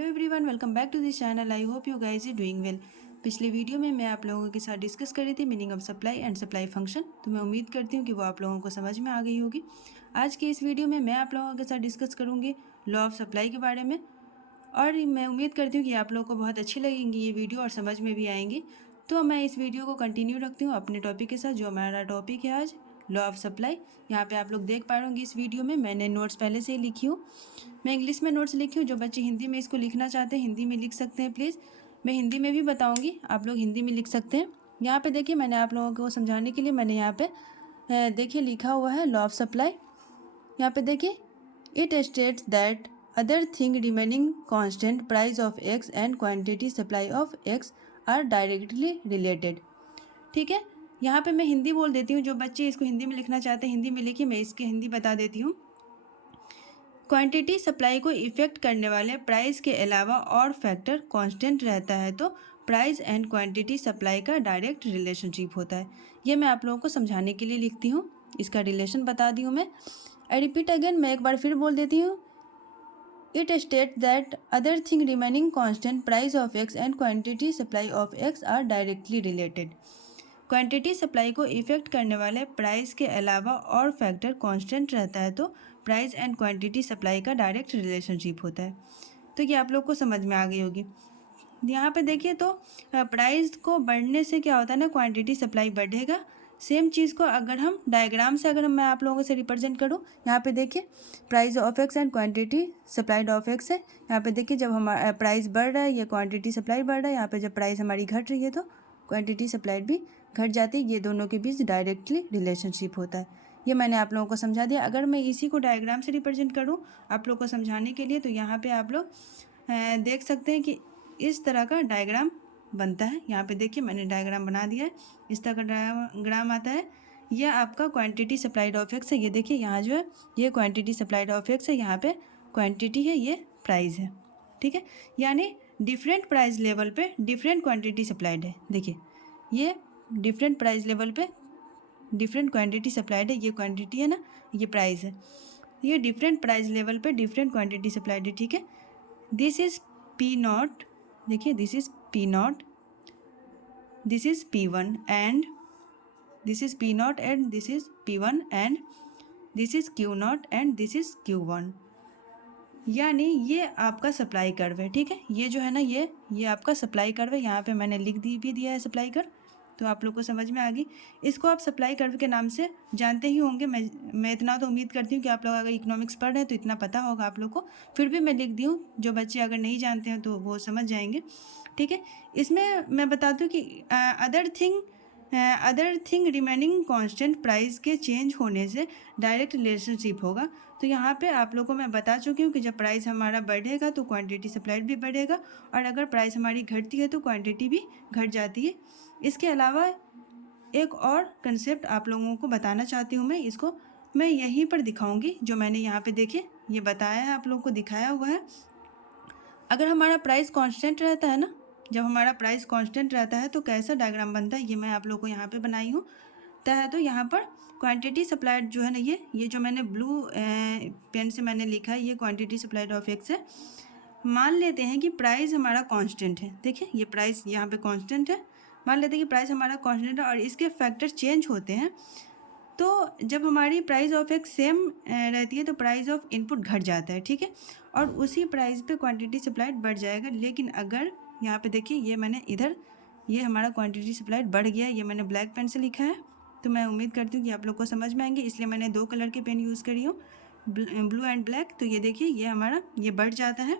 Hello everyone, welcome back to this channel. I hope you guys is doing well. पिछले video में मैं आप लोगों के साथ डिस्कस कर रही थी meaning of supply and supply function. तो मैं उम्मीद करती हूँ कि वो आप लोगों को समझ में आ गई होगी। आज के इस वीडियो में मैं आप लोगों के साथ डिस्कस करूँगी लॉ ऑफ सप्लाई के बारे में, और मैं उम्मीद करती हूँ कि आप लोगों को बहुत अच्छी लगेंगी ये वीडियो और समझ में भी आएंगी। तो मैं इस वीडियो को कंटिन्यू रखती हूँ अपने टॉपिक के साथ, जो हमारा टॉपिक है आज लॉ ऑफ सप्लाई। यहाँ पे आप लोग देख पा रहे होंगे इस वीडियो में मैंने नोट्स पहले से ही लिखी हूँ। मैं इंग्लिश में नोट्स लिखी हूँ, जो बच्चे हिंदी में इसको लिखना चाहते हैं हिंदी में लिख सकते हैं प्लीज़। मैं हिंदी में भी बताऊँगी, आप लोग हिंदी में लिख सकते हैं। यहाँ पे देखिए मैंने आप लोगों को समझाने के लिए मैंने यहाँ पे देखिए लिखा हुआ है लॉ ऑफ सप्लाई। यहाँ पे देखिए it states that other thing remaining constant price of X and quantity supply of X are directly related. ठीक है, यहाँ पे मैं हिंदी बोल देती हूँ, जो बच्चे इसको हिंदी में लिखना चाहते हैं हिंदी में लिखिए, मैं इसकी हिंदी बता देती हूँ। क्वांटिटी सप्लाई को इफेक्ट करने वाले प्राइस के अलावा और फैक्टर कांस्टेंट रहता है तो प्राइस एंड क्वांटिटी सप्लाई का डायरेक्ट रिलेशनशिप होता है। ये मैं आप लोगों को समझाने के लिए लिखती हूँ, इसका रिलेशन बता दी हूँ मैं। आई रिपीट अगेन, मैं एक बार फिर बोल देती हूँ। It state that other thing remaining constant price of X and quantity supply of X are directly related. Quantity supply को इफेक्ट करने वाले प्राइस के अलावा और फैक्टर कांस्टेंट रहता है तो प्राइस एंड क्वांटिटी सप्लाई का डायरेक्ट रिलेशनशिप होता है। तो ये आप लोग को समझ में आ गई होगी। यहाँ पे देखिए तो प्राइस को बढ़ने से क्या होता है ना, क्वांटिटी सप्लाई बढ़ेगा। सेम चीज़ को अगर हम डायग्राम से मैं आप लोगों से रिप्रेजेंट करूँ, यहाँ पे देखिए price of X and quantity supplied of x है। यहाँ पे देखिए जब हमारा प्राइस बढ़ रहा है ये क्वांटिटी सप्लाई बढ़ रहा है, यहाँ पे जब प्राइस हमारी घट रही है तो क्वांटिटी सप्लाइड भी घट जाती है। ये दोनों के बीच डायरेक्टली रिलेशनशिप होता है। ये मैंने आप लोगों को समझा दिया। अगर मैं इसी को डायग्राम से रिप्रेजेंट करूँ आप लोग को समझाने के लिए, तो यहाँ पे आप लोग देख सकते हैं कि इस तरह का डायग्राम बनता है। यहाँ पे देखिए मैंने डायग्राम बना दिया है, इस तरह का डायग्राम आता है। यह आपका क्वांटिटी सप्लाइड ऑफ एक्स है। ये देखिए यहाँ जो है ये क्वांटिटी सप्लाइड ऑफ एक्स है, यहाँ पे क्वांटिटी है, ये प्राइस है। ठीक है, यानी डिफरेंट प्राइस लेवल पे डिफरेंट क्वांटिटी सप्लाइड है। देखिए ये डिफरेंट प्राइस लेवल पे डिफरेंट क्वांटिटी सप्लाइड है, ये क्वांटिटी है ना, ये प्राइस है। ये डिफरेंट प्राइस लेवल पे डिफरेंट क्वांटिटी सप्लाइड है। ठीक है, दिस इज पी नॉट, देखिए this is P not, this is P1 and this is P not and this is P1 and this is Q not and this is Q1। यानी ये आपका supply curve है। ठीक है, ये जो है ना ये आपका सप्लाई कर्व है। यहाँ पे मैंने लिख भी दिया है सप्लाई कर्व, तो आप लोग को समझ में आ गई। इसको आप सप्लाई कर्व के नाम से जानते ही होंगे। मैं इतना तो उम्मीद करती हूँ कि आप लोग अगर इकोनॉमिक्स पढ़ रहे हैं तो इतना पता होगा आप लोग को, फिर भी मैं लिख दी हूँ, जो बच्चे अगर नहीं जानते हैं तो वो समझ जाएंगे। ठीक है, इसमें मैं बताती हूँ कि other thing remaining constant price के चेंज होने से डायरेक्ट रिलेशनशिप होगा। तो यहाँ पे आप लोगों को मैं बता चुकी हूँ कि जब प्राइस हमारा बढ़ेगा तो क्वांटिटी सप्लाइड भी बढ़ेगा, और अगर प्राइस हमारी घटती है तो क्वांटिटी भी घट जाती है। इसके अलावा एक और कंसेप्ट आप लोगों को बताना चाहती हूँ, इसको मैं यहीं पर दिखाऊंगी, जो मैंने यहाँ पे देखिए ये बताया है, आप लोगों को दिखाया हुआ है। अगर हमारा प्राइस कांस्टेंट रहता है ना, जब हमारा प्राइस कांस्टेंट रहता है तो कैसा डायग्राम बनता है, ये मैं आप लोगों को यहाँ पे बनाई हूँ। तो यहाँ पर क्वांटिटी सप्लाइड जो है ना, ये जो मैंने ब्लू पेन से मैंने लिखा है, ये क्वांटिटी सप्लाइड ऑफ एक्स है। मान लेते हैं कि प्राइस हमारा कांस्टेंट है। देखिए ये प्राइस यहाँ पे कांस्टेंट है। मान लेते हैं कि प्राइस हमारा कांस्टेंट है और इसके फैक्टर चेंज होते हैं, तो जब हमारी प्राइस ऑफ एक्स सेम रहती है तो प्राइस ऑफ इनपुट घट जाता है। ठीक है, और उसी प्राइस पे क्वांटिटी सप्लाइड बढ़ जाएगा। लेकिन अगर यहाँ पे देखिए ये मैंने इधर ये हमारा क्वांटिटी सप्लाइड बढ़ गया, ये मैंने ब्लैक पेन से लिखा है, तो मैं उम्मीद करती हूँ कि आप लोग को समझ में आएंगे, इसलिए मैंने 2 कलर के पेन यूज़ करी हूँ, ब्लू एंड ब्लैक। तो ये देखिए ये हमारा ये बढ़ जाता है।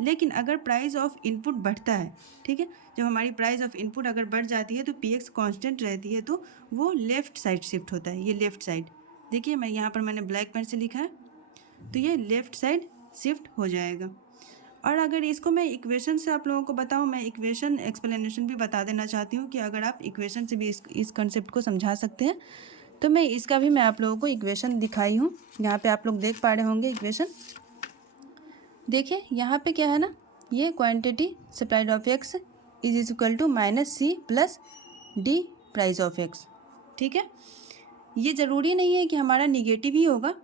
लेकिन अगर प्राइस ऑफ इनपुट बढ़ता है, ठीक है, जब हमारी प्राइस ऑफ इनपुट अगर बढ़ जाती है तो पी एक्स कॉन्स्टेंट रहती है, तो वो लेफ़्ट साइड शिफ्ट होता है। ये लेफ़्ट साइड देखिए मैं यहाँ पर मैंने ब्लैक पेन से लिखा है, तो ये लेफ़्ट साइड शिफ्ट हो जाएगा। और अगर इसको मैं इक्वेशन से आप लोगों को बताऊं, मैं इक्वेशन एक्सप्लेनेशन भी बता देना चाहती हूँ कि अगर आप इक्वेशन से भी इस कंसेप्ट को समझा सकते हैं, तो मैं इसका भी मैं आप लोगों को इक्वेशन दिखाई हूँ। यहाँ पे आप लोग देख पा रहे होंगे इक्वेशन। देखिए यहाँ पे क्या है ना, ये quantity supplied of X is equal to -c plus D price of X. ठीक है, ये ज़रूरी नहीं है कि हमारा निगेटिव ही होगा,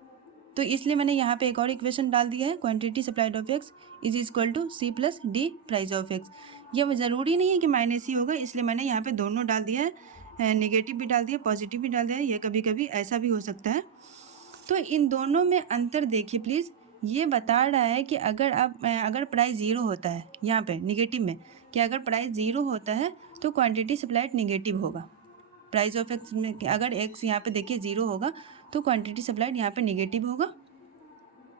तो इसलिए मैंने यहाँ पे एक और इक्वेशन डाल दिया है, quantity supplied of X is equal to C plus D price of X. ये ज़रूरी नहीं है कि माइनस ही होगा, इसलिए मैंने यहाँ पे दोनों डाल दिया है, नेगेटिव भी डाल दिया, पॉजिटिव भी डाल दिया है, ये कभी कभी ऐसा भी हो सकता है। तो इन दोनों में अंतर देखिए प्लीज़। ये बता रहा है कि अगर प्राइस ज़ीरो होता है यहाँ पे निगेटिव में, कि अगर प्राइस ज़ीरो होता है तो क्वांटिटी सप्लाइड निगेटिव होगा। प्राइस ऑफ एक्स में अगर एक्स यहाँ पे देखिए ज़ीरो होगा तो क्वांटिटी सप्लाइड यहाँ पे निगेटिव होगा,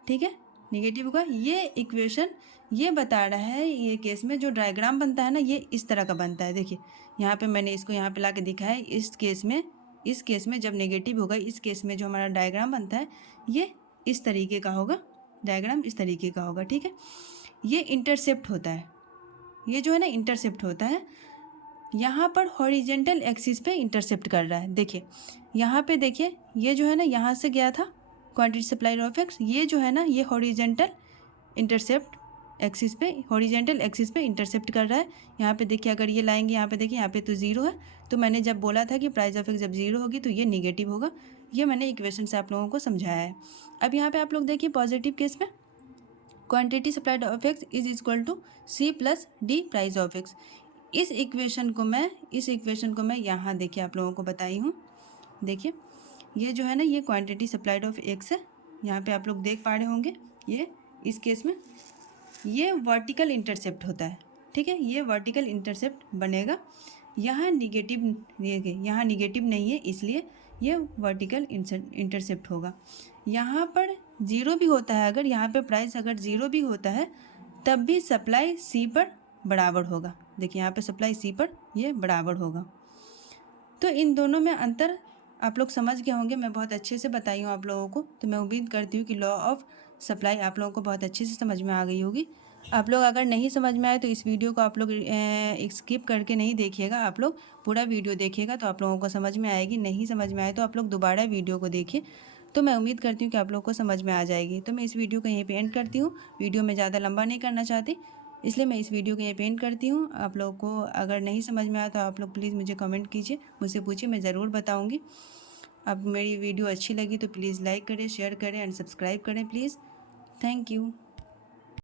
ठीक है, निगेटिव होगा। ये इक्वेशन ये बता रहा है, ये केस में जो डायग्राम बनता है ना ये इस तरह का बनता है। देखिए यहाँ पे मैंने इसको यहाँ पे ला के दिखा है। इस केस में जब नेगेटिव होगा, इस केस में जो हमारा डायग्राम बनता है ये इस तरीके का होगा, डायग्राम इस तरीके का होगा, ठीक है। ये इंटरसेप्ट होता है, ये जो है ना इंटरसेप्ट होता है, यहाँ पर हॉरिजेंटल एक्सिस पे इंटरसेप्ट कर रहा है। देखिए यहाँ पे देखिए, ये जो है ना यहाँ से गया था क्वांटिटी सप्लाइड ऑफ एक्स, ये जो है ना ये हॉरिजेंटल एक्सिस पे इंटरसेप्ट कर रहा है। यहाँ पे देखिए अगर ये लाएंगे, यहाँ पे देखिए यहाँ पे तो ज़ीरो है, तो मैंने जब बोला था कि प्राइस ऑफ एक्स जब ज़ीरो होगी तो ये निगेटिव होगा, ये मैंने इक्वेशन से आप लोगों को समझाया है। अब यहाँ पे आप लोग देखिए पॉजिटिव केस में quantity supplied of X is equal to C plus D price of X. इस इक्वेशन को मैं यहाँ देखिए आप लोगों को बताई हूँ। देखिए ये जो है ना ये क्वांटिटी सप्लाइड ऑफ एक्स है, यहाँ पे आप लोग देख पा रहे होंगे। ये इस केस में ये वर्टिकल इंटरसेप्ट होता है, ठीक है, ये वर्टिकल इंटरसेप्ट बनेगा। यहाँ निगेटिव नहीं है, इसलिए ये वर्टिकल इंटरसेप्ट होगा। यहाँ पर ज़ीरो भी होता है, अगर यहाँ पे प्राइस अगर ज़ीरो भी होता है तब भी सप्लाई सी पर बराबर होगा। देखिए यहाँ पे सप्लाई सी पर ये बराबर होगा। तो इन दोनों में अंतर आप लोग समझ गए होंगे, मैं बहुत अच्छे से बताई हूँ आप लोगों को। तो मैं उम्मीद करती हूँ कि लॉ ऑफ सप्लाई आप लोगों को बहुत अच्छे से समझ में आ गई होगी। आप लोग अगर नहीं समझ में आए तो इस वीडियो को आप लोग स्किप करके नहीं देखिएगा, आप लोग पूरा वीडियो देखिएगा तो आप लोगों को समझ में आएगी। नहीं समझ में आए तो आप लोग दोबारा वीडियो को देखिए, तो मैं उम्मीद करती हूँ कि आप लोग को समझ में आ जाएगी। तो मैं इस वीडियो को यहीं पे एंड करती हूँ, वीडियो में ज़्यादा लंबा नहीं करना चाहती, इसलिए मैं इस वीडियो को यहीं पे एंड करती हूँ। आप लोगों को अगर नहीं समझ में आया तो आप लोग प्लीज़ मुझे कमेंट कीजिए, मुझसे पूछिए, मैं ज़रूर बताऊँगी। अब मेरी वीडियो अच्छी लगी तो प्लीज़ लाइक करें, शेयर करें एंड सब्सक्राइब करें प्लीज़। Thank you.